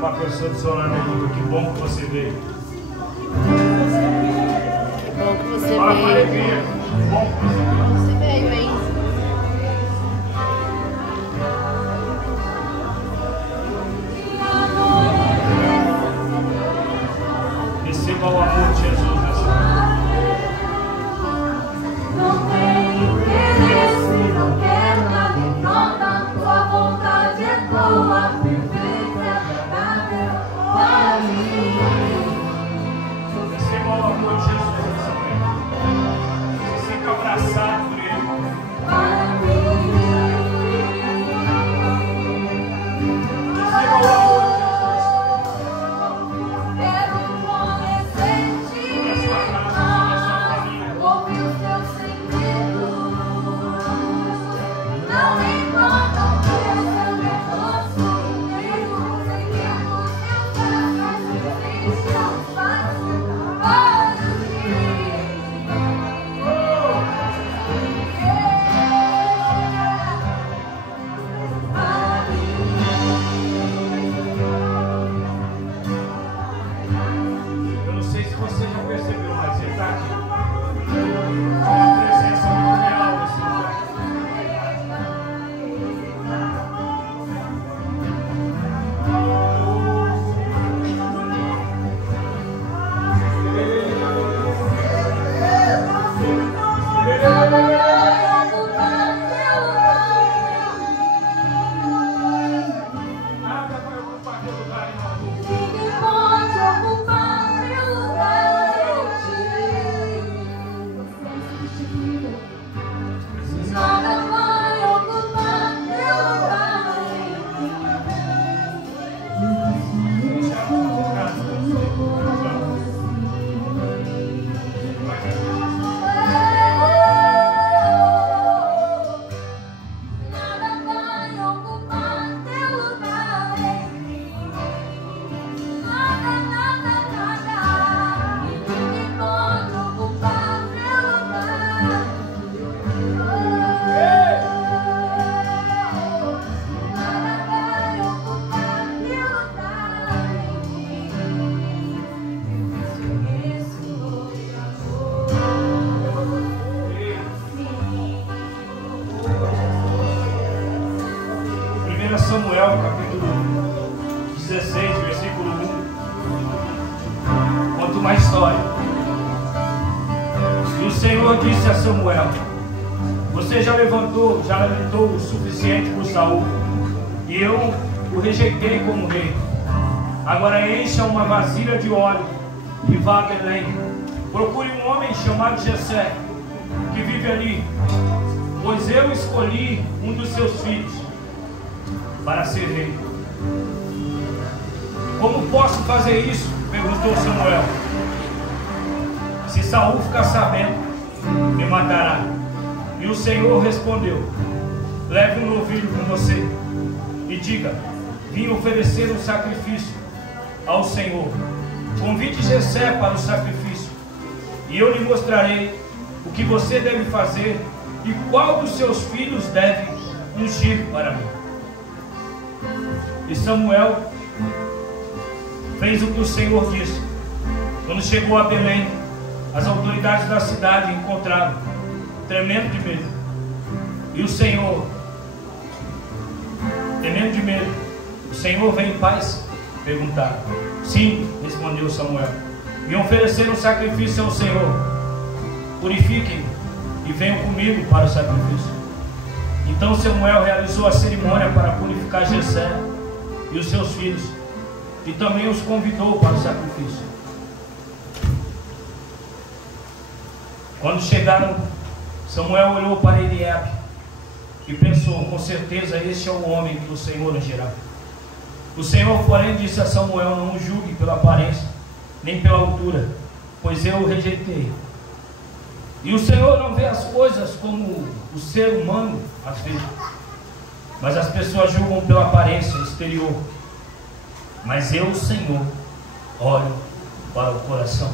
para a pessoa do seu lado e diga: que bom que você veio. Que bom que você Fala, veio. que bom que você veio. Você veio, hein? Receba o amor de Jesus nessa Não tenho interesse, não quero nada em troca. Tua vontade é boa, perfeita, agradável para mim. Receba o amor de Jesus nessa manhã. Se sinta abraçado por Ele. Para mim. Receba o amor de Jesus. Quero um homem sentir, ouvir os teus sentidos. Não importa o que eu posso ter, seguimos teus braços, não faço para Eu não sei se você já percebeu, mas Ele está aqui. É uma presença muito real nesse lugar. Nada vai ocupar teu lugar, irmão. ninguém pode ocupar meu lugar em ti. Nada vai ocupar meu lugar em Nada vai ocupar teu lugar em mim. Nada, nada, nada. Ninguém pode ocupar meu lugar. Nada vai ocupar meu lugar em mim. Esqueço o amor. 1 Samuel, capítulo 16, versículo 1. Conta uma história. E o Senhor disse a Samuel: você já lamentou o suficiente por Saul, e eu o rejeitei como rei. Agora encha uma vasilha de óleo e vá a Belém. Procure um homem chamado Jessé, que vive ali, pois eu escolhi um dos seus filhos para ser rei. Como posso fazer isso? Perguntou Samuel. Se Saul ficar sabendo, me matará. E o Senhor respondeu: leve um novilho com você e diga: vim oferecer um sacrifício ao Senhor. Convide Jessé para o sacrifício, e eu lhe mostrarei o que você deve fazer e qual dos seus filhos deve ungir para mim. E Samuel fez o que o Senhor disse. Quando chegou a Belém, as autoridades da cidade encontraram, tremendo de medo. E o Senhor, tremendo de medo: o Senhor vem em paz? Perguntaram. Sim, respondeu Samuel. E ofereceram um sacrifício ao Senhor. Purifiquem e venham comigo para o sacrifício. Então Samuel realizou a cerimônia para purificar Jessé e os seus filhos, e também os convidou para o sacrifício. Quando chegaram, Samuel olhou para Eliabe e pensou: com certeza este é o homem que o Senhor ungirá. O Senhor, porém, disse a Samuel: não o julgue pela aparência, nem pela altura, pois eu o rejeitei. E o Senhor não vê as coisas como o ser humano as vê, mas as pessoas julgam pela aparência exterior. Mas eu, o Senhor, olho para o coração.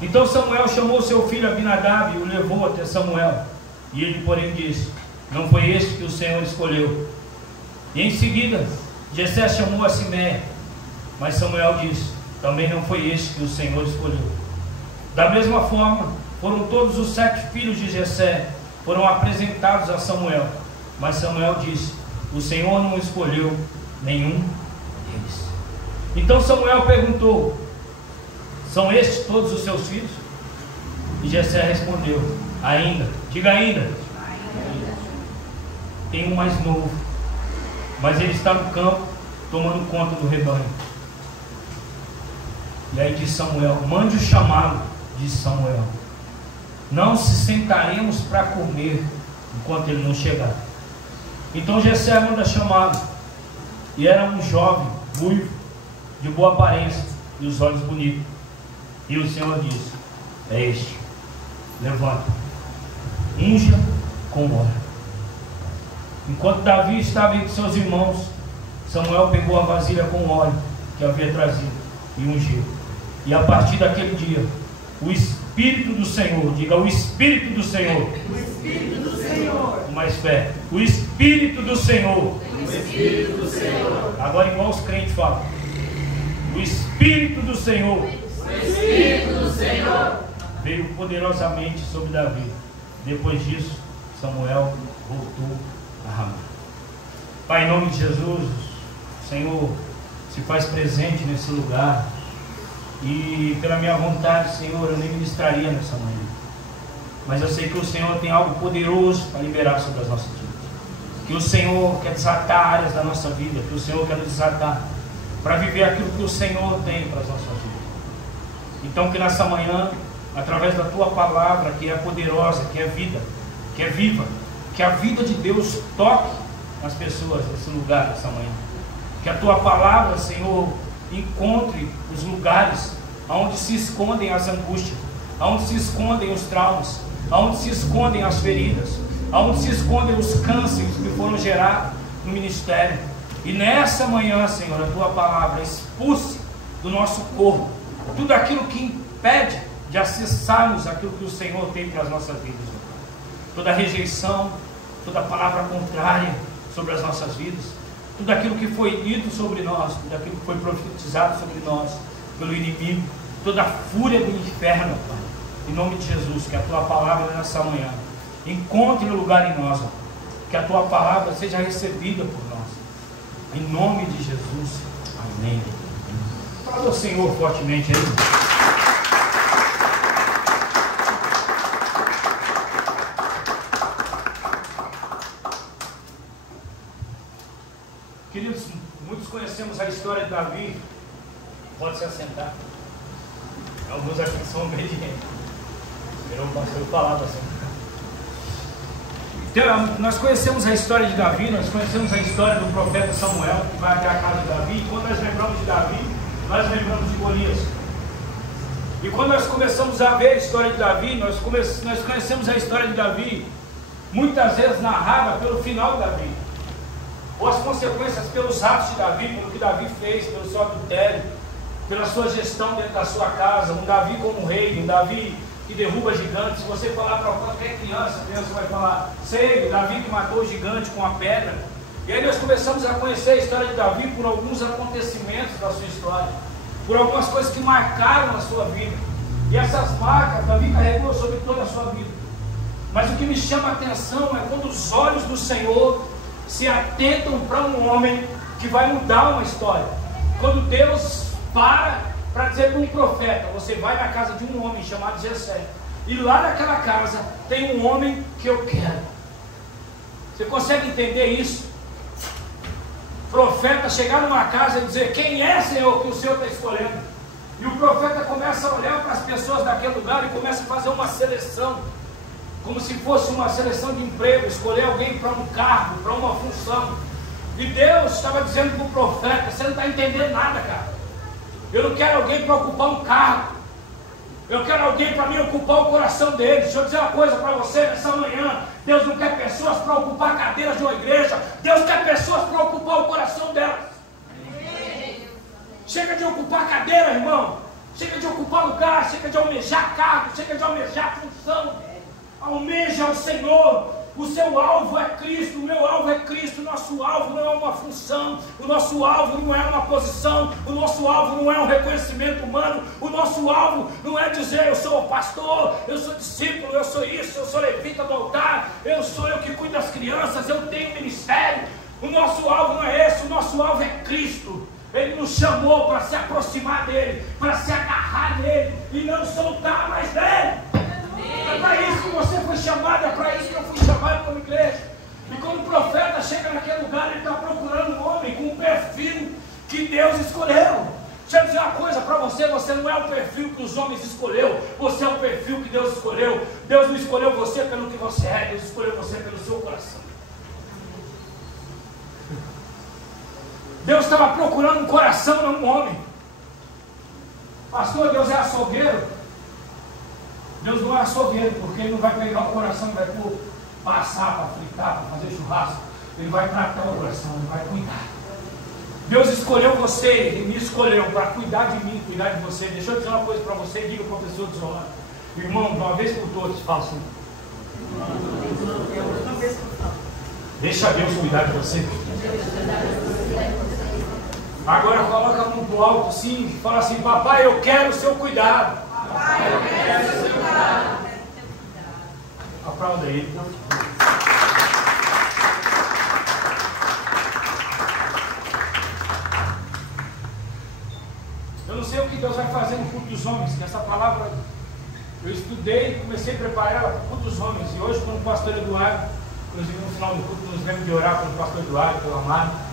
Então Samuel chamou seu filho Abinadab e o levou até Samuel. E ele, porém, disse: não foi este que o Senhor escolheu. E em seguida Jessé chamou a Simeia Mas Samuel disse: também não foi este que o Senhor escolheu. Da mesma forma, foram todos os 7 filhos de Jessé, foram apresentados a Samuel. Mas Samuel disse: o Senhor não escolheu nenhum deles. Então Samuel perguntou: são estes todos os seus filhos? E Jessé respondeu: ainda, diga ainda. Tem um mais novo, mas ele está no campo tomando conta do rebanho. E aí diz Samuel: mande o chamá-lo. Diz Samuel: não se sentaremos para comer enquanto ele não chegar. Então Jessé manda chamá-lo. E era um jovem, ruivo, de boa aparência e os olhos bonitos. E o Senhor disse: é este, levanta, unja com óleo. Enquanto Davi estava entre seus irmãos, Samuel pegou a vasilha com óleo que havia trazido e ungiu. E a partir daquele dia, o Espírito do Senhor, diga: o Espírito do Senhor, O Espírito do Senhor, mais fé, o Espírito do Senhor, o Espírito do Senhor, agora igual os crentes falam, o Espírito do Senhor o Espírito do Senhor veio poderosamente sobre Davi. Depois disso, Samuel voltou a Ramá. Pai, em nome de Jesus, o Senhor se faz presente nesse lugar. E pela minha vontade, Senhor, eu nem ministraria nessa manhã. Mas eu sei que o Senhor tem algo poderoso para liberar sobre as nossas vidas. Que o Senhor quer desatar áreas da nossa vida. Que o Senhor quer nos desatar para viver aquilo que o Senhor tem para as nossas vidas. Então que nessa manhã, através da Tua palavra, que é poderosa, que é vida, que é viva, que a vida de Deus toque nas pessoas nesse lugar, nessa manhã. Que a Tua palavra, Senhor, encontre os lugares onde se escondem as angústias, onde se escondem os traumas, onde se escondem as feridas, onde se escondem os cânceres que foram gerados no ministério. E nessa manhã, Senhor, a Tua palavra expulse do nosso corpo tudo aquilo que impede de acessarmos aquilo que o Senhor tem para as nossas vidas. Toda rejeição, toda palavra contrária sobre as nossas vidas, tudo aquilo que foi dito sobre nós, tudo aquilo que foi profetizado sobre nós pelo inimigo, toda a fúria do inferno, Pai, em nome de Jesus, que a Tua palavra nessa manhã encontre lugar em nós, que a Tua palavra seja recebida por nós, em nome de Jesus, amém. Fala ao Senhor fortemente aí. Queridos, muitos conhecemos a história de Davi. Pode se assentar. Alguns aqui são obedientes. Esperou o pastor falar, pastor. Então, nós conhecemos a história de Davi, nós conhecemos a história do profeta Samuel, que vai até a casa de Davi. E quando nós lembramos de Davi, nós lembramos de Golias. E quando nós começamos a ver a história de Davi, nós conhecemos a história de Davi, muitas vezes narrada pelo final de Davi, ou as consequências pelos atos de Davi, pelo que Davi fez, pelo seu adultério, pela sua gestão dentro da sua casa, um Davi como rei, um Davi que derruba gigantes. Se você falar para qualquer criança, a criança vai falar: sei, Davi que matou o gigante com a pedra. E aí nós começamos a conhecer a história de Davi por alguns acontecimentos da sua história, por algumas coisas que marcaram a sua vida. E essas marcas Davi carregou sobre toda a sua vida. Mas o que me chama a atenção é quando os olhos do Senhor se atentam para um homem que vai mudar uma história. Quando Deus para dizer para um profeta: você vai na casa de um homem chamado Jessé, e lá naquela casa tem um homem que eu quero. Você consegue entender isso? Profeta chegar numa casa e dizer: quem é, Senhor, que o Senhor está escolhendo? E o profeta começa a olhar para as pessoas daquele lugar e começa a fazer uma seleção, como se fosse uma seleção de emprego, escolher alguém para um cargo, para uma função. E Deus estava dizendo para o profeta: você não está entendendo nada, cara. Eu não quero alguém para ocupar um cargo, eu quero alguém para me ocupar o coração dele. Deixa eu dizer uma coisa para você nessa manhã: Deus não quer pessoas para ocupar cadeiras de uma igreja, Deus quer pessoas para ocupar o coração delas. Chega de ocupar cadeira, irmão. Chega de ocupar lugar, chega de almejar cargo, chega de almejar função. Almeja o Senhor. O seu alvo é Cristo, o meu alvo é Cristo. O nosso alvo não é uma função, o nosso alvo não é uma posição, o nosso alvo não é um reconhecimento humano, o nosso alvo não é dizer eu sou pastor, eu sou discípulo, eu sou isso, eu sou levita do altar, sou eu que cuido das crianças, eu tenho ministério. O nosso alvo não é esse, o nosso alvo é Cristo. Ele nos chamou para se aproximar dele, para se agarrar nele e não soltar mais dele. É para isso que você foi chamado, é para isso que eu fui chamado como igreja. E quando o profeta chega naquele lugar, ele está procurando um homem com um perfil que Deus escolheu. Deixa eu dizer uma coisa para você, você não é o perfil que os homens escolheu, você é o perfil que Deus escolheu. Deus não escolheu você pelo que você é, Deus escolheu você pelo seu coração. Deus estava procurando um coração, não um homem. Pastor, Deus é açougueiro? Deus não é açougueiro, porque Ele não vai pegar o coração e vai passar para fritar, para fazer churrasco. Ele vai tratar o coração, Ele vai cuidar. Deus escolheu você, Ele me escolheu para cuidar de mim, cuidar de você. Deixa eu dizer uma coisa para você, diga para a pessoa do seu lado. Irmão, de uma vez por todas, fala assim. Deixa Deus cuidar de você. Agora coloca a mão pro alto sim e fala assim: papai, eu quero o seu cuidado. Papai, eu quero o seu cuidado. Aplauda ele. Eu não sei o que Deus vai fazer no culto dos homens, que essa palavra eu estudei, comecei a preparar ela para o culto dos homens. E hoje, quando o pastor Eduardo, inclusive no final do culto, nos lembra de orar pelo pastor Eduardo, pelo amado.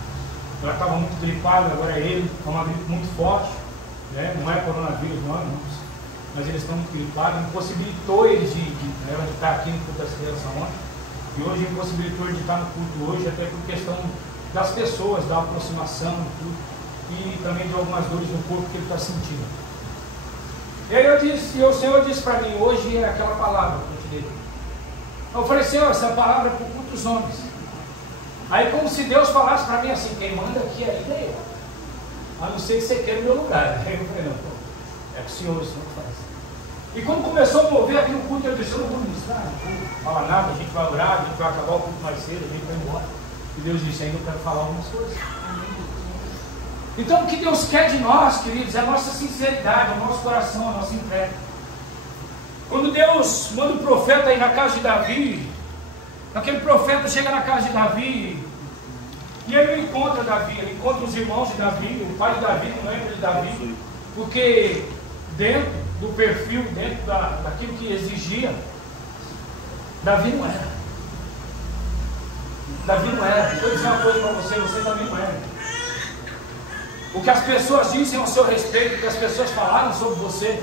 Ela estava muito gripada, agora é ele, é uma gripe muito forte, né? Não é coronavírus, não, mas eles estão muito gripados, impossibilitou eles de estar aqui no culto das crianças ontem, e hoje impossibilitou ele de estar no culto hoje, até por questão das pessoas, da aproximação e tudo, e também de algumas dores no corpo que ele está sentindo. E aí o Senhor disse para mim, hoje é aquela palavra que eu te dei. Eu falei, Senhor, essa palavra é para o culto dos homens. Aí como se Deus falasse para mim assim, quem manda aqui ainda é eu. A não ser que você queira o meu lugar. Aí eu falei, não, é que o Senhor faz. E quando começou a mover aqui no culto, eu disse, eu não vou ministrar, não vou falar nada, a gente vai orar, a gente vai acabar o culto mais cedo, a gente vai embora. E Deus disse, ainda eu quero falar algumas coisas. Então o que Deus quer de nós, queridos, é a nossa sinceridade, é o nosso coração, a nossa entrega. Quando Deus manda um profeta aí na casa de Davi, aquele profeta chega na casa de Davi e ele encontra Davi, ele encontra os irmãos de Davi, o pai de Davi não lembra de Davi, porque dentro do perfil, dentro daquilo que exigia, Davi não era. Davi não era. Deixa eu dizer uma coisa para você, você também não era. O que as pessoas dizem ao seu respeito, o que as pessoas falaram sobre você,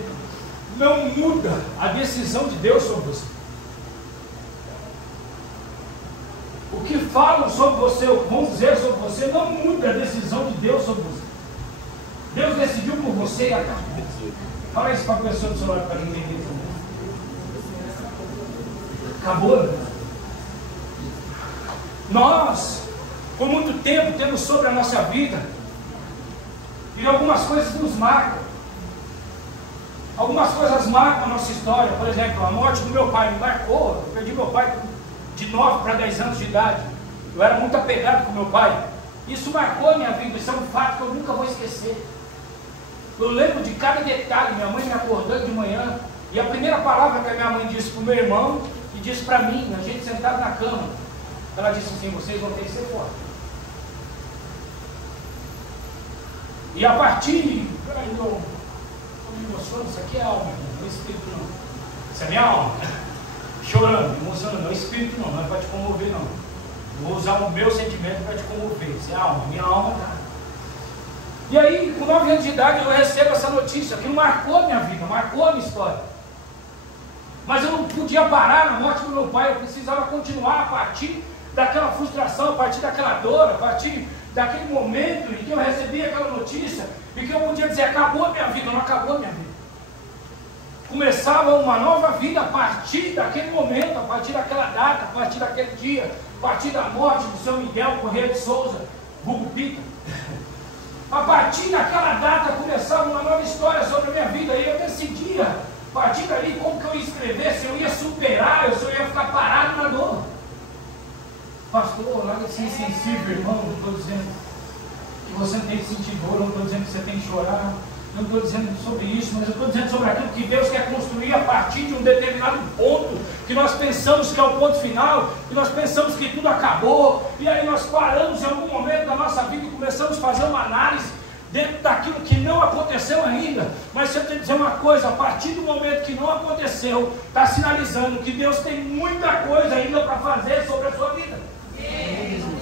não muda a decisão de Deus sobre você. O que falam sobre você, o que vão dizer sobre você, não muda a decisão de Deus sobre você. Deus decidiu por você e acabou. Fala isso para a pessoa do seu lado para entender. Acabou. Nós, por muito tempo, temos sobre a nossa vida, e algumas coisas nos marcam. Algumas coisas marcam a nossa história. Por exemplo, a morte do meu pai me marcou. Eu perdi meu pai de 9 para 10 anos de idade. Eu era muito apegado com meu pai. Isso marcou a minha vida. Isso é um fato que eu nunca vou esquecer. Eu lembro de cada detalhe. Minha mãe me acordando de manhã, e a primeira palavra que a minha mãe disse para o meu irmão e disse para mim, a gente sentado na cama, ela disse assim: vocês vão ter que ser fortes. E a partir, peraí, eu me emocionando, isso aqui é alma, não é espírito não. Isso é minha alma. Chorando, emocionando, não é espírito não é para te comover não. Eu vou usar o meu sentimento para te comover. Isso é alma, minha alma tá. E aí, com 9 anos de idade, eu recebo essa notícia que marcou a minha vida, marcou a minha história. Mas eu não podia parar na morte do meu pai, eu precisava continuar a partir daquela frustração, a partir daquela dor, a partir daquele momento em que eu recebi aquela notícia e que eu podia dizer, acabou a minha vida. Não acabou a minha vida. Começava uma nova vida a partir daquele momento, a partir daquela data, a partir daquele dia, a partir da morte do seu Miguel Correia de Souza, vulgo Pita. A partir daquela data começava uma nova história sobre a minha vida, e eu decidia, a partir dali, como que eu ia escrever, se eu ia superar, se eu ia ficar parado na dor. Pastor, larga de ser insensível, irmão. Não estou dizendo que você não tem que sentir dor, não estou dizendo que você tem que chorar, não estou dizendo sobre isso, mas eu estou dizendo sobre aquilo que Deus quer construir a partir de um determinado ponto, que nós pensamos que é o ponto final, que nós pensamos que tudo acabou, e aí nós paramos em algum momento da nossa vida e começamos a fazer uma análise dentro daquilo que não aconteceu ainda. Mas se eu te dizer uma coisa, a partir do momento que não aconteceu, está sinalizando que Deus tem muita coisa ainda para fazer sobre a sua vida.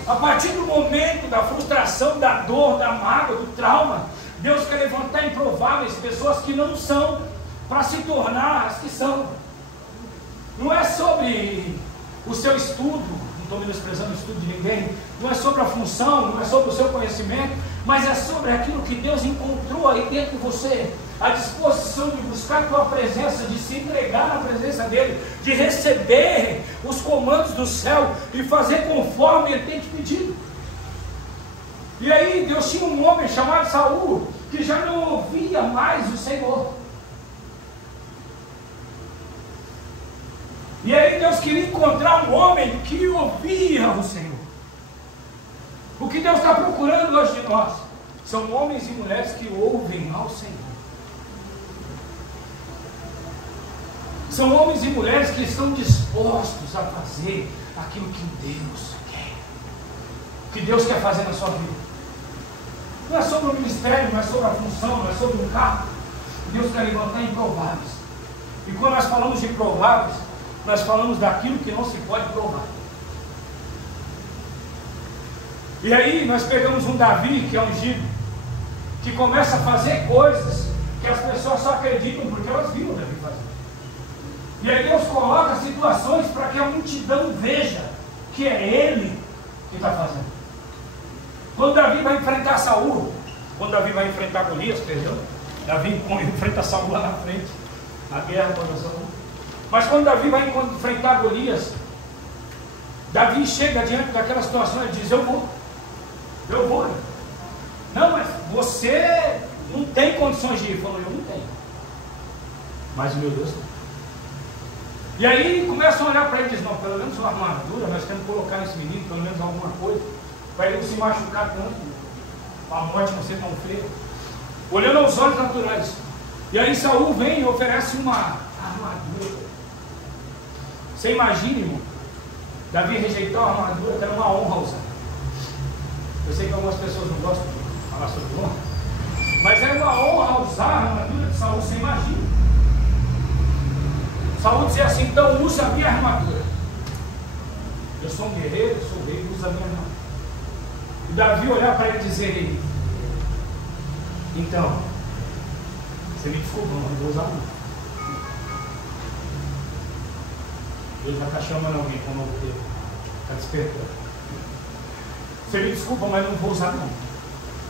A partir do momento da frustração, da dor, da mágoa, do trauma, Deus quer levantar improváveis pessoas que não são, para se tornar as que são. Não é sobre o seu estudo, não estou menosprezando o estudo de ninguém, não é sobre a função, não é sobre o seu conhecimento, mas é sobre aquilo que Deus encontrou aí dentro de você, a disposição de buscar a tua presença, de se entregar na presença dele, de receber os comandos do céu e fazer conforme ele tem te pedido. E aí Deus tinha um homem chamado Saul, que já não ouvia mais o Senhor. E aí Deus queria encontrar um homem que ouvia o Senhor. O que Deus está procurando hoje de nós são homens e mulheres que ouvem ao Senhor. São homens e mulheres que estão dispostos a fazer aquilo que Deus quer. O que Deus quer fazer na sua vida. Não é sobre o ministério, não é sobre a função, não é sobre um carro. Deus quer levantar improváveis. E quando nós falamos de improváveis, nós falamos daquilo que não se pode provar. E aí nós pegamos um Davi, que é ungido, que começa a fazer coisas que as pessoas só acreditam porque elas viram Davi fazer. E aí Deus coloca situações para que a multidão veja que é Ele que está fazendo. Quando Davi vai enfrentar Saul, quando Davi vai enfrentar Golias, perdão, Davi enfrenta Saul lá na frente, a guerra contra Saul. Mas quando Davi vai enfrentar Golias, Davi chega diante daquela situação e diz: eu vou. Não, mas você não tem condições de ir. Ele falou: eu não tenho, mas o meu Deus tem. E aí começam a olhar para ele e dizem: não, pelo menos uma armadura nós temos que colocar nesse menino, pelo menos alguma coisa, para ele não se machucar tanto, para a morte não ser tão feia, olhando aos olhos naturais. E aí Saul vem e oferece uma armadura. Você imagina, irmão, Davi rejeitou a armadura, que era uma honra usar. Eu sei que algumas pessoas não gostam de falar sobre honra, mas era uma honra usar a armadura de Saul. Você imagina. Saul dizia assim: então usa a minha armadura. Eu sou um guerreiro, eu sou rei, usa a minha armadura. E Davi olhar para ele e dizer: então, você me desculpa, não vou usar não. Deus já está chamando alguém para um novo tempo, está despertando. Você me desculpa, mas não vou usar não.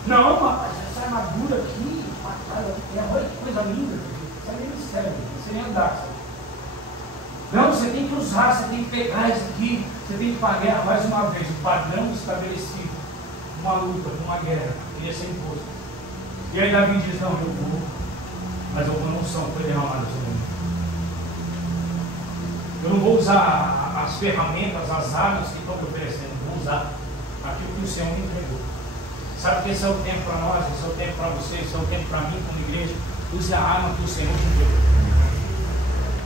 Não, rapaz, essa armadura aqui, olha que coisa linda, isso é nem sério, você nem andar. Não, você tem que usar, você tem que pegar isso aqui, você tem que pagar mais uma vez o padrão estabelecido, uma luta, uma guerra, ia ser imposto. E aí Davi diz: não, eu vou, mas eu vou não unção, foi derramada sobre mim. Eu não vou usar as ferramentas, as armas que estão me oferecendo, vou usar aquilo que o Senhor me entregou. Sabe que esse é o tempo para nós, esse é o tempo para você, esse é o tempo para mim como igreja. Use a arma que o Senhor te entregou.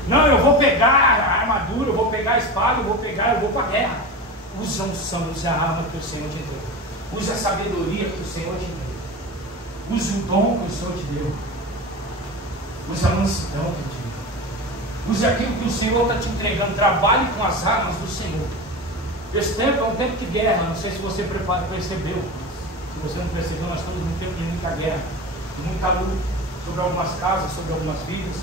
Não, eu vou pegar a armadura, eu vou pegar a espada, eu vou para a guerra. Use a unção, use a arma que o Senhor te entregou. Use a sabedoria que o Senhor te entregou. Use o dom que o Senhor te deu. Use a mansidão que te deu. Use aquilo que o Senhor está te entregando. Trabalhe com as armas do Senhor. Esse tempo é um tempo de guerra. Não sei se você percebeu. Se você não percebeu, nós estamos num tempo de muita guerra, de muita luta, sobre algumas casas, sobre algumas vidas,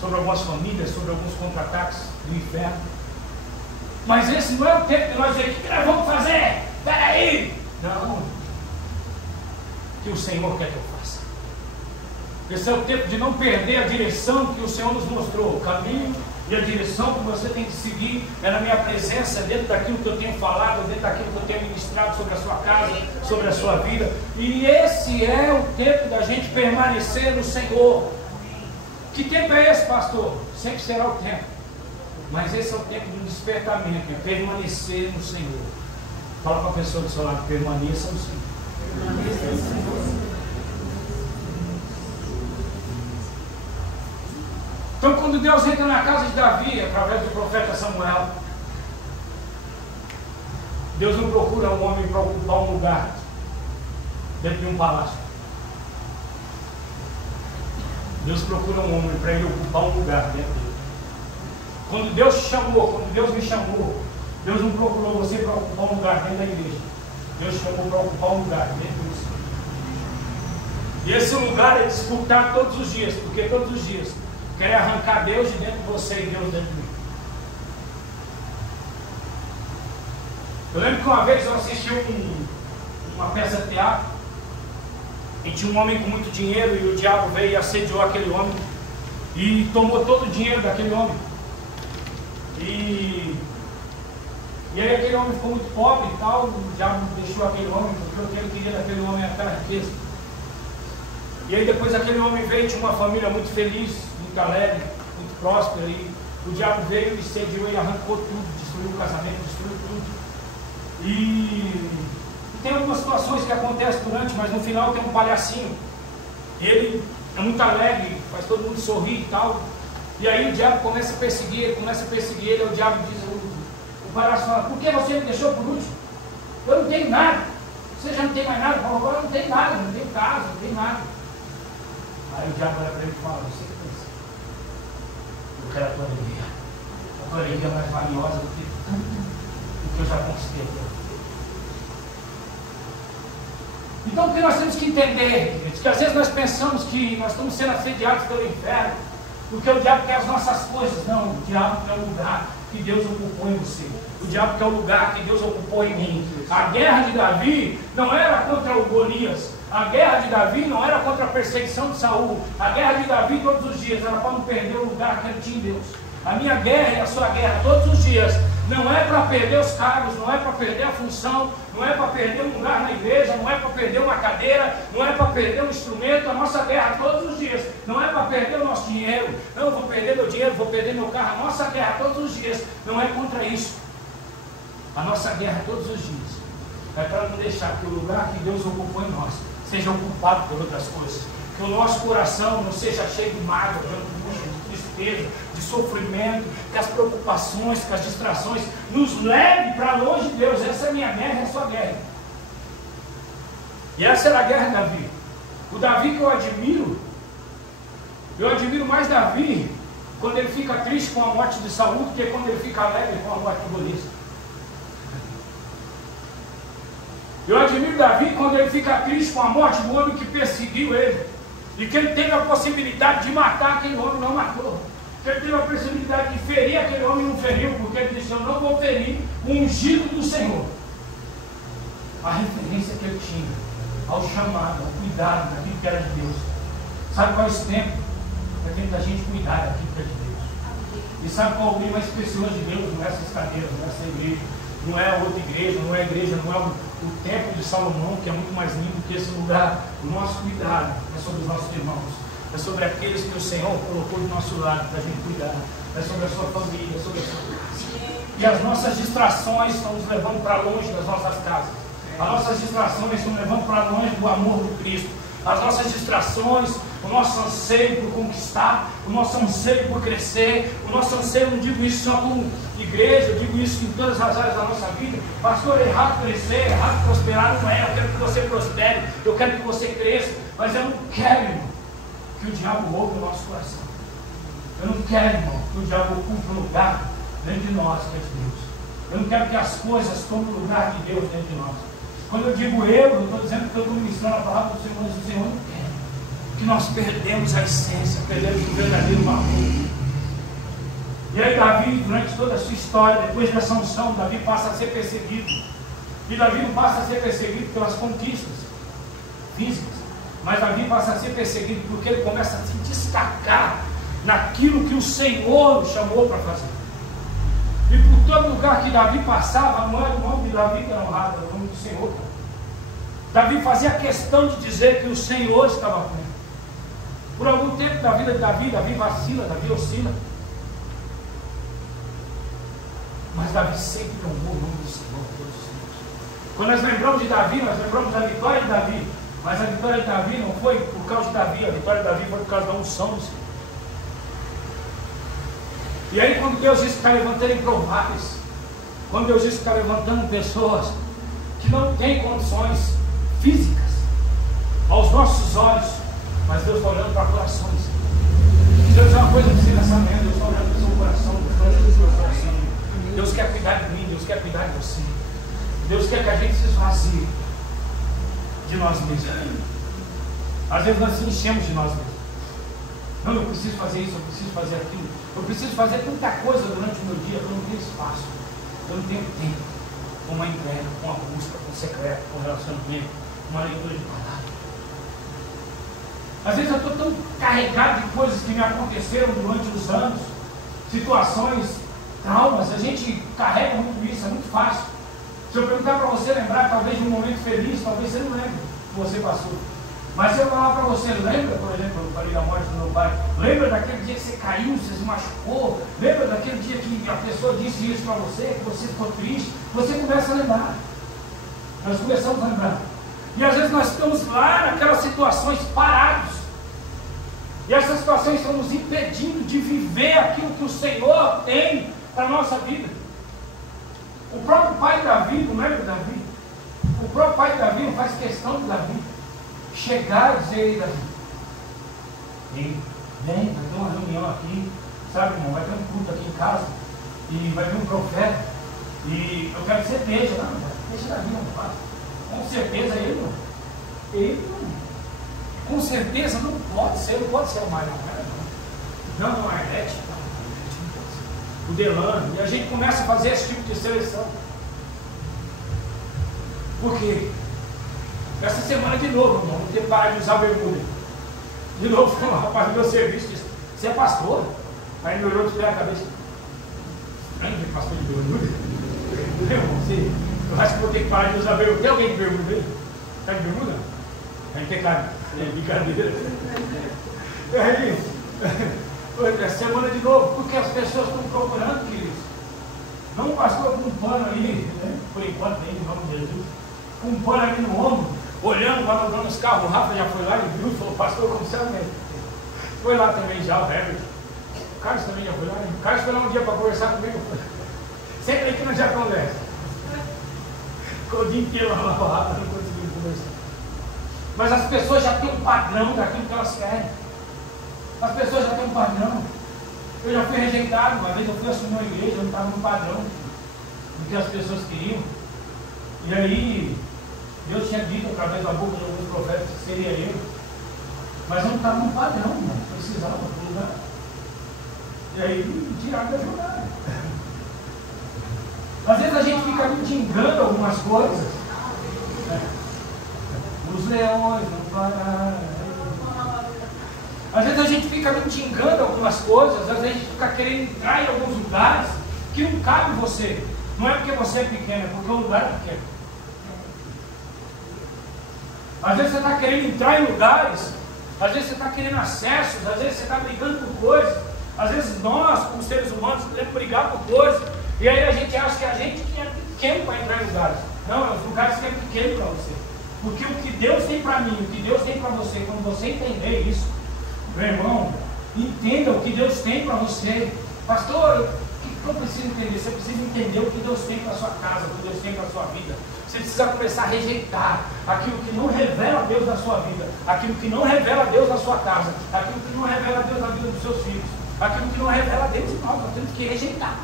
sobre algumas famílias, sobre alguns contra-ataques do inferno. Mas esse não é o tempo de nós dizer: o que nós vamos fazer? Espera aí! Não. O que o Senhor quer que eu faça? Esse é o tempo de não perder a direção que o Senhor nos mostrou. O caminho e a direção que você tem que seguir é na minha presença, dentro daquilo que eu tenho falado, dentro daquilo que eu tenho ministrado sobre a sua casa, sobre a sua vida. E esse é o tempo da gente permanecer no Senhor. Que tempo é esse, pastor? Sempre será o tempo Mas esse é o tempo do despertamento, é permanecer no Senhor. Fala para a pessoa do seu lado, permaneça no Senhor. Permaneça no Senhor. Então, quando Deus entra na casa de Davi, através do profeta Samuel, Deus não procura um homem para ocupar um lugar dentro de um palácio. Deus procura um homem para ele ocupar um lugar dentro dele. Quando Deus te chamou, quando Deus me chamou, Deus não procurou você para ocupar um lugar dentro da igreja. Deus te chamou para ocupar um lugar dentro de você. E esse lugar é disputar todos os dias, porque todos os dias querem arrancar Deus de dentro de você e Deus dentro de mim. Eu lembro que uma vez eu assisti uma peça de teatro e tinha um homem com muito dinheiro e o diabo veio e assediou aquele homem e tomou todo o dinheiro daquele homem. E aí aquele homem ficou muito pobre e tal, o diabo deixou aquele homem porque o que ele queria daquele homem era aquela riqueza. E aí depois aquele homem veio, tinha uma família muito feliz, muito alegre, muito próspera, e o diabo veio e sediou e arrancou tudo, destruiu o casamento, destruiu tudo. E tem algumas situações que acontecem durante, mas no final tem um palhacinho. Ele é muito alegre, faz todo mundo sorrir e tal. E aí o diabo começa a perseguir ele, aí o diabo diz, o palhaço fala, por que você me deixou por último? Eu não tenho nada. Você já não tem mais nada? Fala, agora eu não tenho nada, não tenho casa, não tenho nada. Aí o diabo olha para ele e fala, você pensa, eu quero a tua alegria. A tua alegria é mais valiosa do que eu já conquistei. Então o que nós temos que entender, gente, que às vezes nós pensamos que nós estamos sendo assediados pelo inferno, porque o diabo quer as nossas coisas. Não, o diabo quer o lugar que Deus ocupou em você. O diabo quer o lugar que Deus ocupou em mim. A guerra de Davi não era contra o Golias. A guerra de Davi não era contra a perseguição de Saul. A guerra de Davi todos os dias era para não perder o lugar que ele tinha em Deus. A minha guerra e a sua guerra todos os dias não é para perder os cargos, não é para perder a função, não é para perder um lugar na igreja, não é para perder uma cadeira, não é para perder um instrumento. A nossa guerra todos os dias não é para perder o nosso dinheiro. Não, vou perder meu dinheiro, vou perder meu carro. A nossa guerra todos os dias não é contra isso. A nossa guerra todos os dias é para não deixar que o lugar que Deus ocupou em nós seja ocupado por outras coisas. Que o nosso coração não seja cheio de mágoa, de angústia, de tristeza, de sofrimento, que as preocupações, que as distrações nos levem para longe de Deus. Essa é a minha guerra, é a sua guerra. E essa era a guerra de Davi. O Davi que eu admiro mais Davi quando ele fica triste com a morte de Saul do que quando ele fica alegre com a morte de Golias. Eu admiro Davi quando ele fica triste com a morte do homem que perseguiu ele. E que ele teve a possibilidade de matar aquele homem, não matou. Que ele teve a possibilidade de ferir aquele homem, não feriu, porque ele disse, eu não vou ferir o ungido do Senhor. A referência que ele tinha ao chamado, ao cuidado daquilo que era de Deus. Sabe qual é esse tempo? É tempo da gente cuidar daquilo que é de Deus. E sabe qual é o bem mais precioso de Deus? Não é essas cadeiras, não é essa igreja, não é a outra igreja, não é a igreja, não é o templo de Salomão, que é muito mais lindo que esse lugar. O nosso cuidado é sobre os nossos irmãos, é sobre aqueles que o Senhor colocou do nosso lado para a gente cuidar, é sobre a sua família, é sobre a sua casa. E as nossas distrações estão nos levando para longe das nossas casas. As nossas distrações estão nos levando para longe do amor do Cristo. As nossas distrações, o nosso anseio por conquistar, o nosso anseio por crescer, o nosso anseio, não digo isso só como igreja, eu digo isso em todas as áreas da nossa vida. Pastor, é errado crescer, é errado prosperar, não é. Eu quero que você prospere, eu quero que você cresça, mas eu não quero, irmão, que o diabo roube o nosso coração. Eu não quero, irmão, que o diabo ocupe o lugar dentro de nós, que é de Deus. Eu não quero que as coisas tomem o lugar de Deus dentro de nós. Quando eu digo eu estou dizendo que eu estou ministrando a palavra do Senhor, mas o Senhor não quer que nós perdemos a essência, perdemos o verdadeiro valor. E aí Davi, durante toda a sua história, depois dessa unção, Davi passa a ser perseguido. E Davi não passa a ser perseguido pelas conquistas físicas, mas Davi passa a ser perseguido porque ele começa a se destacar naquilo que o Senhor o chamou para fazer. E por todo lugar que Davi passava, não era o nome de Davi que era honrado, era o nome do Senhor. Davi fazia questão de dizer que o Senhor estava com ele. Por algum tempo da vida de Davi, Davi vacila, Davi oscila. Mas Davi sempre honrou o nome do Senhor, Deus dos céus. Quando nós lembramos de Davi, nós lembramos da vitória de Davi. Mas a vitória de Davi não foi por causa de Davi, a vitória de Davi foi por causa da unção do Senhor. E aí quando Deus diz que está levantando improváveis, quando Deus diz que está levantando pessoas que não têm condições físicas aos nossos olhos, mas Deus está olhando para corações. Deixa eu dizer uma coisa para você nessa manhã, Deus está olhando para o seu coração, Deus está olhando para o seu coração. Deus quer cuidar de mim, Deus quer cuidar de você. Deus quer que a gente se esvazie de nós mesmos. Às vezes nós se enchemos de nós mesmos. Não, eu preciso fazer isso, eu preciso fazer aquilo. Eu preciso fazer tanta coisa durante o meu dia, eu não tenho espaço, eu não tenho tempo. Com uma entrega, com uma busca, com um secreto, com um relacionamento, com uma leitura de palavra. Às vezes eu estou tão carregado de coisas que me aconteceram durante os anos, situações, traumas, a gente carrega muito isso, é muito fácil. Se eu perguntar para você lembrar talvez de um momento feliz, talvez você não lembre que você passou. Mas se eu falar para você, lembra, por exemplo, eu falei da morte do meu pai, lembra daquele dia que você caiu, você se machucou, lembra daquele dia que a pessoa disse isso para você, que você ficou triste, você começa a lembrar. Nós começamos a lembrar. E às vezes nós estamos lá naquelas situações parados. E essas situações estão nos impedindo de viver aquilo que o Senhor tem para a nossa vida. O próprio pai de Davi, não lembra de Davi? O próprio pai de Davi não faz questão de Davi chegar e dizer: ei, Davi, vem, vai ter uma reunião aqui, sabe, irmão, vai ter um culto aqui em casa, e vai vir um profeta, e eu quero que você veja, não, deixa Davi, não faz. Com certeza ele não, com certeza não pode ser o Mário, não é a Arlete, o Delano, e a gente começa a fazer esse tipo de seleção. Por quê? Essa semana de novo, irmão, não tem que parar de usar bermuda. De novo, um rapaz do meu serviço disse: você é pastor? Aí me olhou de pé a cabeça. Eu não tenho pastor de bermuda. Irmão, eu acho que vou ter que parar de usar bermuda. Tem alguém de bermuda aí? Tá de bermuda? A gente tem cara. É brincadeira. E aí, essa semana de novo, porque as pessoas estão procurando, queridos. Não um pastor com um pano ali, né? Por enquanto, em nome de Jesus, com um pano ali no ombro, olhando, manobando os carros. O Rafa já foi lá e viu, falou: pastor, como você é? Foi lá também já, o Herbert. O Carlos também já foi lá. O Carlos foi lá um dia para conversar comigo. Sempre aí que nós já conversa. Ficou o dia inteiro lá no Rafa, não conseguimos conversar. Mas as pessoas já têm um padrão daquilo que elas querem. As pessoas já têm um padrão. Eu já fui rejeitado, uma vez eu fui assumir uma igreja, eu não estava no padrão do que as pessoas queriam. E aí, Deus tinha dito através da boca de alguns profetas que seria eu. Mas eu não estava no padrão, não precisava do lugar. E aí, tiraram da jornada. Às vezes a gente fica mendigando algumas coisas. Os leões não pararam. Às vezes a gente fica mendigando algumas coisas, às vezes a gente fica querendo entrar em alguns lugares que não cabe você. Não é porque você é pequeno, é porque o lugar é pequeno. Às vezes você está querendo entrar em lugares, às vezes você está querendo acessos, às vezes você está brigando por coisas, às vezes nós, como seres humanos, queremos brigar por coisas, e aí a gente acha que a gente que é pequeno para entrar em lugares. Não, os lugares que é pequeno para você. Porque o que Deus tem para mim, o que Deus tem para você, quando você entender isso, meu irmão, entenda o que Deus tem para você. Pastor, o que eu preciso entender? Você precisa entender o que Deus tem para a sua casa, o que Deus tem para a sua vida. Você precisa começar a rejeitar aquilo que não revela Deus na sua vida, aquilo que não revela Deus na sua casa, aquilo que não revela Deus na vida dos seus filhos, aquilo que não revela Deus em nós temos que rejeitar.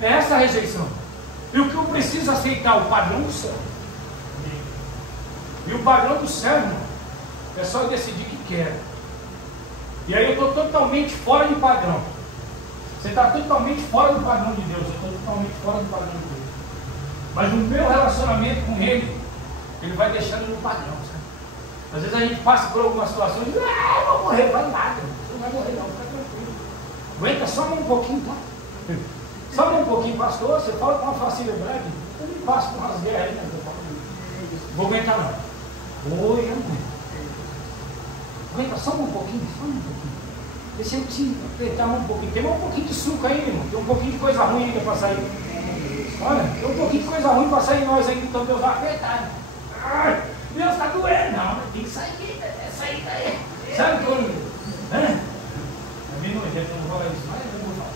É essa a rejeição. E o que eu preciso aceitar? O padrão do céu. E o padrão do céu, irmão, é só eu decidir que quero. E aí eu estou totalmente fora de padrão. Você está totalmente fora do padrão de Deus. Eu estou totalmente fora do padrão de Deus. Mas o meu relacionamento com Ele vai deixando no padrão, sabe? Às vezes a gente passa por algumas situações e diz: eu vou morrer, vai nada. Você não vai morrer não, fica tranquilo. Aguenta só um pouquinho, tá? Só um pouquinho, pastor. Você fala com uma facilha breve. Eu nem passo por umas guerras aí, né? Vou aguentar não. Oi, aguenta só um pouquinho, só um pouquinho. Deixa eu te apertar um pouquinho. Tem um pouquinho de suco aí, irmão. Tem um pouquinho de coisa ruim ainda para sair. Olha, tem um pouquinho de coisa ruim para sair nós aí, então Deus vai apertar. Deus está doendo. Não, tem que sair, sair daí. Sabe que eu. Tá vendo? Eu não vou falar isso, mas eu vou falar.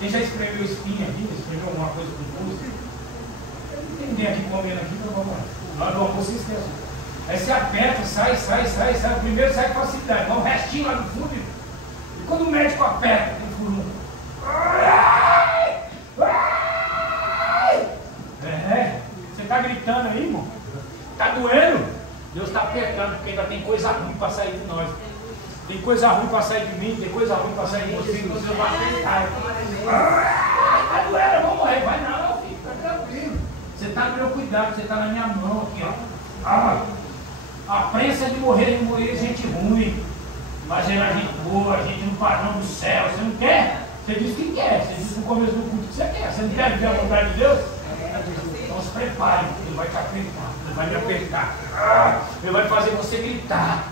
Quem já espremeu espinha aqui, espremeu alguma coisa com pulso? Tem ninguém aqui comendo aqui, então vamos lá. Na hora do almoço você esquece. Aí você aperta, sai. Primeiro sai com facilidade, vai um restinho lá no fundo. E quando o médico aperta, tem furo. Você está gritando aí, irmão? Está doendo? Deus está apertando, porque ainda tem coisa ruim para sair de nós. Tem coisa ruim para sair de mim, tem coisa ruim para sair de você, que você vai apertar. Está doendo, eu vou morrer. Vai não, filho, está tranquilo. Você está no meu cuidado, você está na minha mão aqui, ó. A prensa de morrer gente ruim. Vai gerar gente boa, gente no padrão do céu. Você não quer? Você diz que quer. Você diz no começo do culto que você quer. Você não quer viver a vontade de Deus? Então se prepare, Ele vai te apertar. Ele vai me apertar. Ele vai fazer você gritar.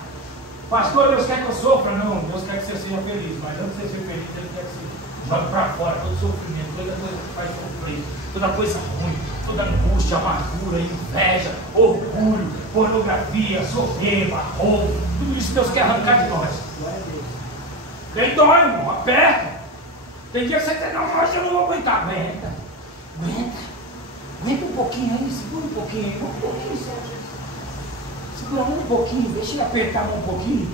Pastor, Deus quer que eu sofra? Não, Deus quer que você seja feliz. Mas antes de você ser feliz, Ele quer que você jogue para fora todo sofrimento, toda coisa que faz sofrer, toda coisa ruim, toda angústia, amargura, inveja, orgulho, pornografia, soberba, roubo. Tudo isso Deus quer arrancar de nós. Ele dói, irmão, aperta. Tem dia que você quer, não, hoje eu não vou aguentar. Aguenta um pouquinho aí, segura um pouquinho aí, um pouquinho só. Segura um pouquinho, deixa ele apertar um pouquinho.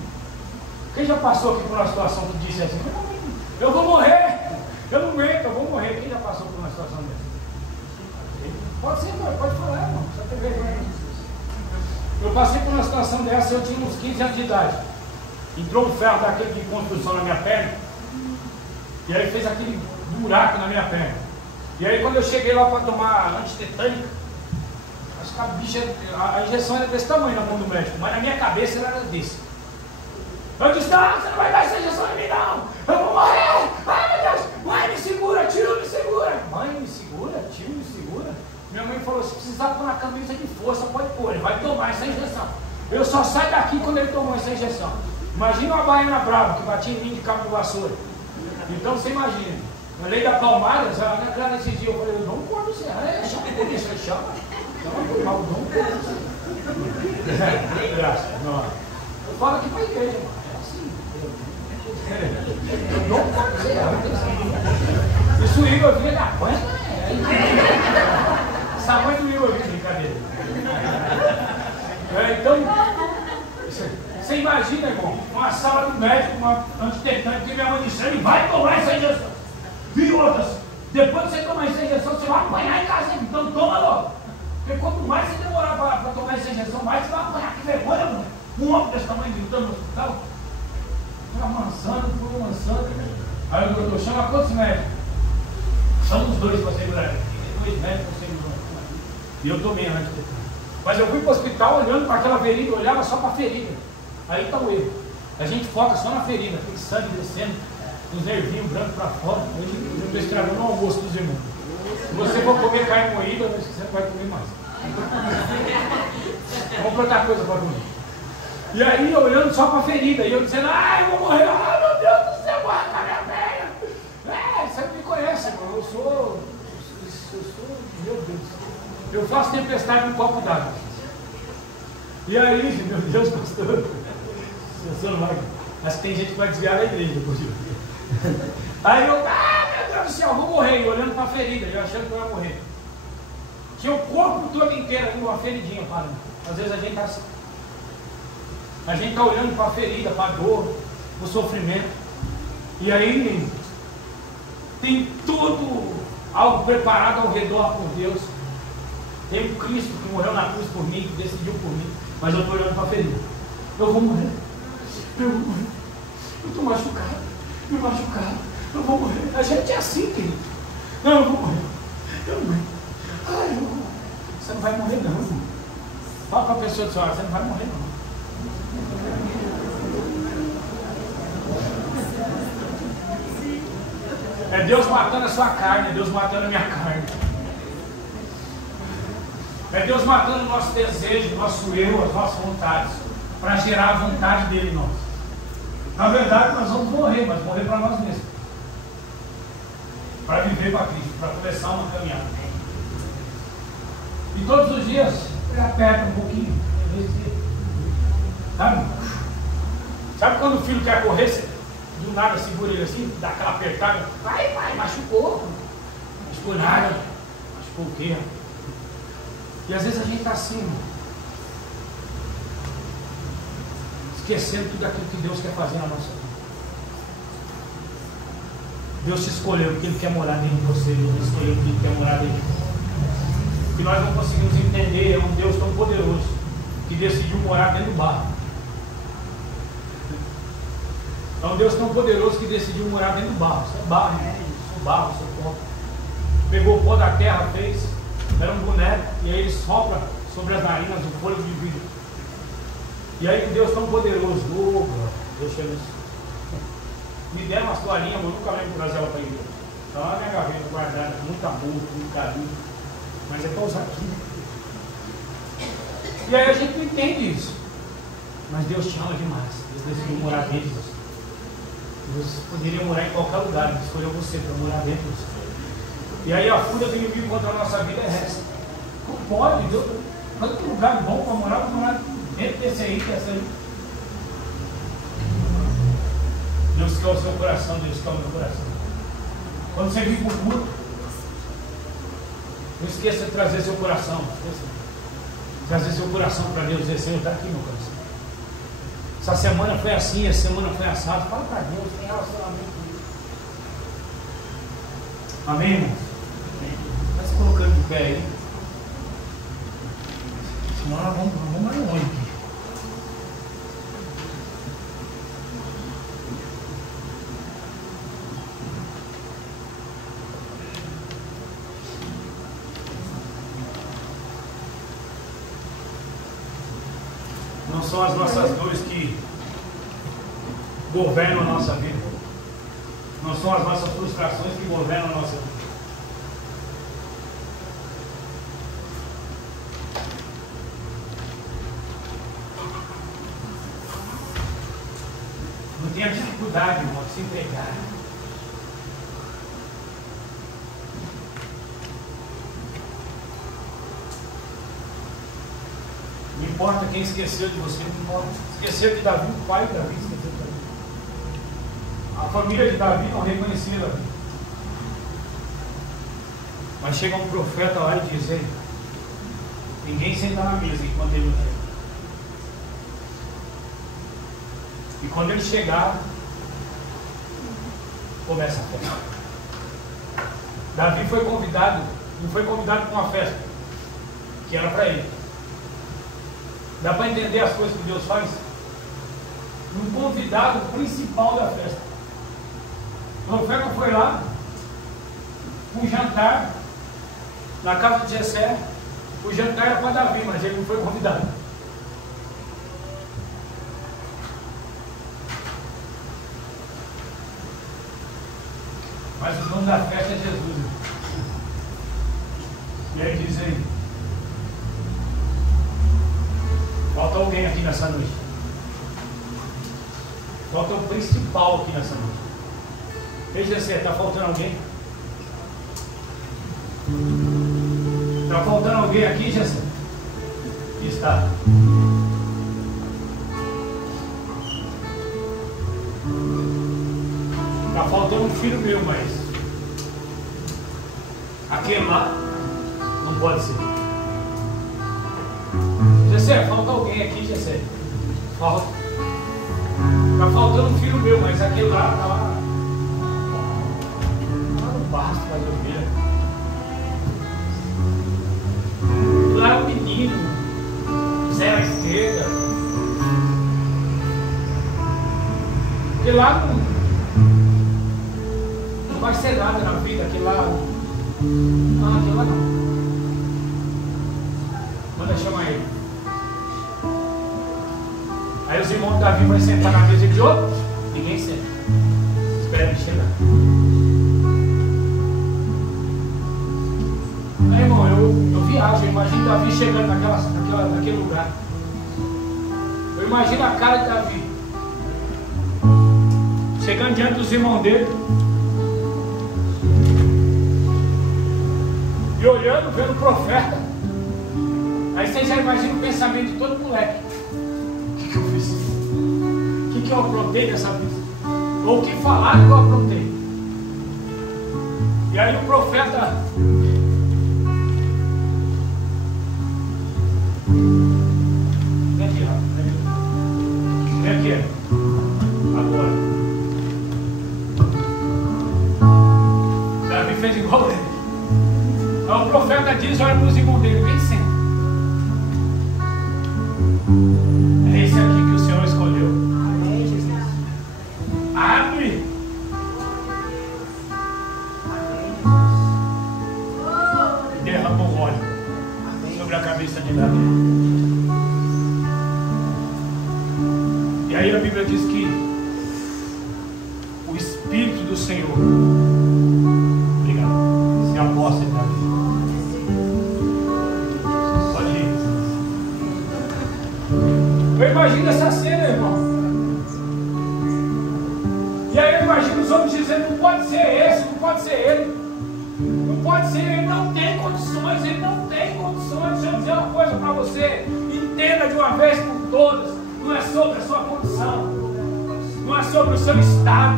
Quem já passou aqui por uma situação que disse assim, eu vou morrer, eu não aguento, eu vou morrer. Quem já passou por uma situação dessa? Pode ser, pode falar, irmão, só tem vergonha. Eu passei por uma situação dessa, eu tinha uns 15 anos de idade. Entrou um ferro daquele de construção na minha perna, e aí fez aquele buraco na minha perna. E aí quando eu cheguei lá para tomar antitetânica, acho que a bicha, a injeção era desse tamanho na mão do médico, mas na minha cabeça ela era desse. Eu disse, não, você não vai dar essa injeção em mim não, eu vou morrer, ai meu Deus, mãe me segura, tio me segura. Mãe me segura, tio me segura. Minha mãe falou, se precisar pôr na camisa de força, pode pôr, ele vai tomar essa injeção. Eu só saio daqui quando ele tomou essa injeção. Imagina uma baiana brava que batia em mim de cabo de vassoura. Então você imagina, na lei da palmada, ela nesses dias eu falei, eu não pôr você, chama a polícia, chama por mal, não pôr você. Graça, não. Eu falo aqui para a igreja, mano, é assim. Eu não pôr você, isso o Igor vinha da banha, essa mãe do Igor vinha, brincadeira. Então, você imagina, irmão, uma sala do médico, uma antitetânica, que minha mãe disse, ele vai tomar essa injeção. E outras, depois que você tomar essa injeção, você vai apanhar em casa, então toma logo. Porque quanto mais você demorar para tomar essa injeção, mais você vai apanhar. Que vergonha, mano. Um homem desse tamanho gritando no hospital. Foi amansando. Aí o doutor, chama quantos médicos? Somos 2 para segurar. 2 médicos para segurar. E eu tomei a antitetânica. Mas eu fui para o hospital olhando para aquela ferida, eu olhava só para a ferida. Aí está o erro. A gente foca só na ferida, aquele sangue descendo, os nervinhos brancos para fora. Eu estou estragando o almoço dos irmãos. Se você for comer carne moída, você não vai comer mais. Vamos plantar coisa para comer. E aí, eu olhando só para a ferida, e eu dizendo, eu vou morrer, meu Deus do céu, arranca minha perna. Você me conhece, irmão, eu sou, meu Deus, eu faço tempestade no copo d'água. E aí, meu Deus, pastor, você não vai, mas tem gente que vai desviar da igreja depois disso. Aí eu, meu Deus do céu, vou morrer, olhando para a ferida, eu achando que eu ia morrer. Tinha o corpo todo inteiro ali, uma feridinha parando. Às vezes a gente está assim. A gente está olhando para a ferida, para a dor, para o sofrimento. E aí tem tudo algo preparado ao redor por Deus. Tem um Cristo que morreu na cruz por mim, que decidiu por mim. Mas eu estou olhando para a ferida. Eu vou morrer. Eu estou machucado. Eu vou morrer. A gente é assim, querido. Não, eu vou morrer. Eu não morrer. Eu vou morrer. Você não vai morrer não, irmão. Fala para a pessoa do seu lado, você não vai morrer não. É Deus matando a sua carne, é Deus matando a minha carne. É Deus matando o nosso desejo, o nosso eu, as nossas vontades, para gerar a vontade dele em nós. Na verdade, nós vamos morrer, mas morrer para nós mesmos. Para viver para Cristo, para começar uma caminhada. E todos os dias, ele aperta um pouquinho. Sabe? Sabe quando o filho quer correr, você do nada segura ele assim, dá aquela apertada, vai, machucou. Machucou nada, machucou o quê? E às vezes a gente está assim, esquecendo tudo aquilo que Deus quer fazer na nossa vida. Deus te escolheu porque Ele quer morar dentro de você, Deus escolheu porque Ele quer morar dentro de você. O que nós não conseguimos entender é um Deus tão poderoso que decidiu morar dentro do barro. É um Deus tão poderoso que decidiu morar dentro do barro. Isso é barro, né? Isso é barro, isso é pó. Pegou o pó da terra, fez, era um boneco, e aí ele sopra sobre as narinas o fôlego de vida. E aí que Deus tão poderoso, deixa eu isso. Me deram umas toalhinhas, eu nunca lembro de trazer ela para a igreja. Está lá na minha gaveta guardada, com muito amor, com muito carinho. Mas é para usar aqui. E aí a gente não entende isso. Mas Deus te ama demais. Deus decidiu morar dentro de você. Você poderia morar em qualquer lugar, Ele escolheu você para morar dentro de você. E aí a fúria do inimigo contra a nossa vida é essa. Não pode, Deus. Tanto lugar bom para morar, vou morar dentro desse aí, dessa aí. Deus quer o seu coração, Deus quer o meu coração. Quando você vir para o culto, não esqueça de trazer seu coração. Trazer seu coração para Deus, dizer, Senhor, está aqui meu coração. Essa semana foi assim, essa semana foi assado. Fala para Deus, tem relacionamento comigo. Amém, irmão? Está se colocando de pé aí. Senão nós vamos mais longe aqui. Não são as nossas dores que governam a nossa vida. Não são as nossas frustrações que governam a nossa vida. Não tenha dificuldade, irmão, de se entregar. Não importa quem esqueceu de você, não importa. Esqueceu de Davi, o pai de Davi esqueceu de Davi. A família de Davi não reconhecia Davi. Mas chega um profeta lá e diz, ninguém senta na mesa enquanto ele não chega. E quando ele chegar, começa a festa. Davi foi convidado, não foi convidado para uma festa, que era para ele. Dá para entender as coisas que Deus faz? Um convidado principal da festa. O profeta foi lá, um jantar, na casa de Jessé. O jantar era para Davi, mas ele não foi convidado. Mas o dono da festa é Jesus. E aí diz aí, falta alguém aqui nessa noite. Falta o principal aqui nessa noite. Veja se está faltando alguém. Está faltando alguém aqui, Jessé? Está. Está faltando um filho meu, mas aquele lá não pode ser. Jessé, falta alguém aqui, Jessé. Falta. Está faltando um filho meu, mas aquele lá está lá. Lá no pasto das ovelhas. Lá é o menino, Zé à esquerda. Porque lá não vai ser nada na vida, aquele lá. Não, aquele lá não. Manda chamar ele. Aí os irmãos de Davi vão sentar na mesa de outro, ninguém senta. Espera ele chegar. Aí, irmão, eu viajo, eu imagino Davi chegando naquele lugar. Eu imagino a cara de Davi. chegando diante dos irmãos dele, e olhando, vendo o profeta. Aí você já imagina o pensamento de todo moleque. O que eu fiz? O que eu aprontei dessa vez? Ou o que falaram que eu aprontei? E aí o profeta... Vem aqui, rapaz. Vem aqui. Agora. Davi fez igual ele. Então o profeta diz, olha para os irmãos dele, vem sempre. É esse aqui que o Senhor escolheu. Amém, Jesus. Abre. E derrama o óleo sobre a cabeça de Davi. E aí a Bíblia diz que o Espírito do Senhor, obrigado, se aposta em Davi. Pode ir. Eu imagino essa cena, irmão. E aí eu imagino os homens dizendo, não pode ser esse, não pode ser ele. Não pode ser, ele não tem condições, ele não tem condições. Deixa eu dizer uma coisa para você, entenda de uma vez por todas, não é sobre a sua condição, não é sobre o seu estado,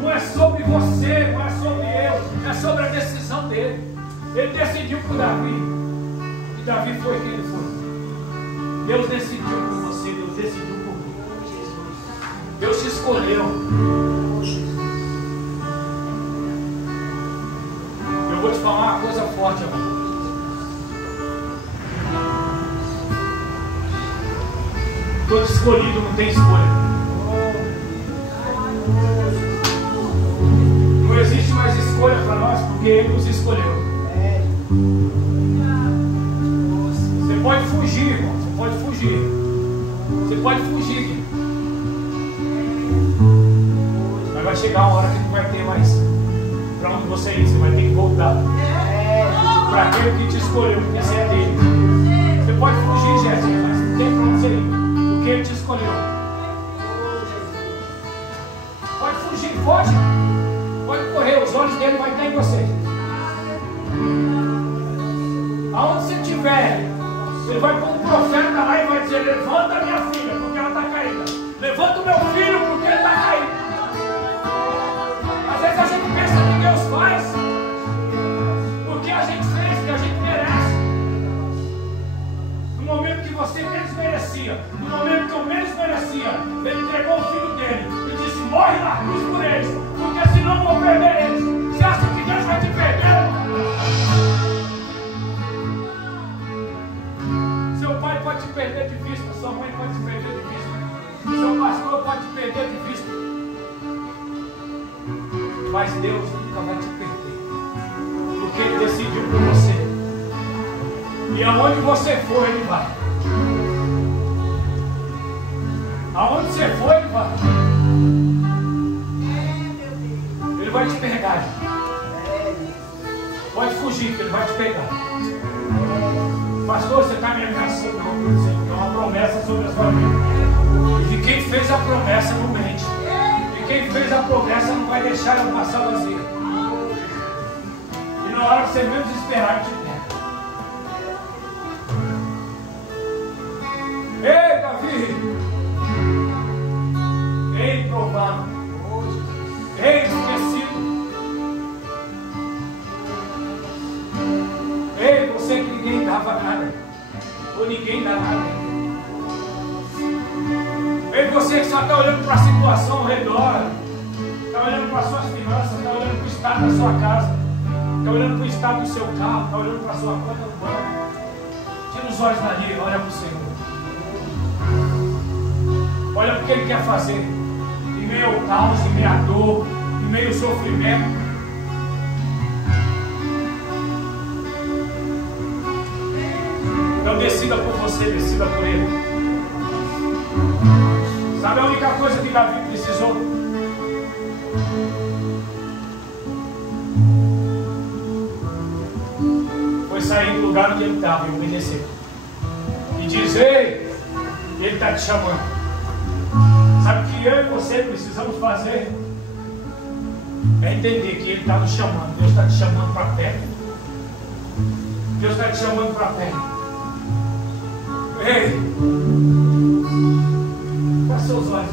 não é sobre você, não é sobre eu, é sobre a decisão dele. Ele decidiu por Davi, e Davi foi quem ele foi. Deus decidiu por você, Deus decidiu por mim. Deus te escolheu. Eu vou te falar uma coisa forte, amor. Todo escolhido não tem escolha. Não existe mais escolha para nós, porque Ele nos escolheu. Você pode fugir, irmão. Você pode fugir. Você pode fugir. Mas vai chegar uma hora que não vai ter mais para onde você ir. Você vai ter que voltar para aquele que te escolheu, porque você é dele. Você pode fugir, Jéssica, mas não tem para onde você ir. Porque Ele te escolheu. Pode fugir, pode. Pode correr, os olhos dele vão estar em você. Aonde você estiver, ele vai pôr um profeta lá e vai dizer, levanta minha filha, porque ela está caída. Levanta o meu filho, porque ele está caído. Às vezes a gente pensa que Deus faz porque a gente fez, que a gente merece. No momento que você menos merecia, no momento que eu menos merecia, Ele entregou o filho dele e disse, morre na cruz por eles, porque senão eu vou perder eles. Você acha que Deus vai te perder? Seu pai pode te perder de vista, sua mãe pode te perder de vista, seu pastor pode te perder de vista, mas Deus nunca vai te perder, porque Ele decidiu por você. E aonde você for, Ele vai. Aonde você for, Ele vai. Ele vai te pegar. Pode fugir, que Ele vai te pegar. Pastor, você está me ameaçando? Não, tem uma promessa sobre a sua vida. E quem fez a promessa não mente. E quem fez a promessa não vai deixar ela passar vazia. E na hora que você menos esperar, Ele te pega. Ei, Davi! Ei, provado! Ei, esquecido! Ei, você que ninguém dava nada, ou ninguém dá nada. Ei, você que só está olhando para a situação ao redor, está olhando para as suas finanças, está olhando para o estado da sua casa, está olhando para o estado do seu carro, está olhando para a sua conta no banco. Tira os olhos dali, olha para o Senhor. Olha o que Ele quer fazer. Em meio ao caos, em meio à dor, em meio ao sofrimento. Então decida por você, decida por Ele. Sabe a única coisa que Davi precisou? Foi sair do lugar onde ele estava e obedecer. E dizer, Ele está te chamando. Sabe o que eu e você precisamos fazer? É entender que Ele está nos chamando. Deus está te chamando para perto. Deus está te chamando para perto. Ei! Feche seus olhos.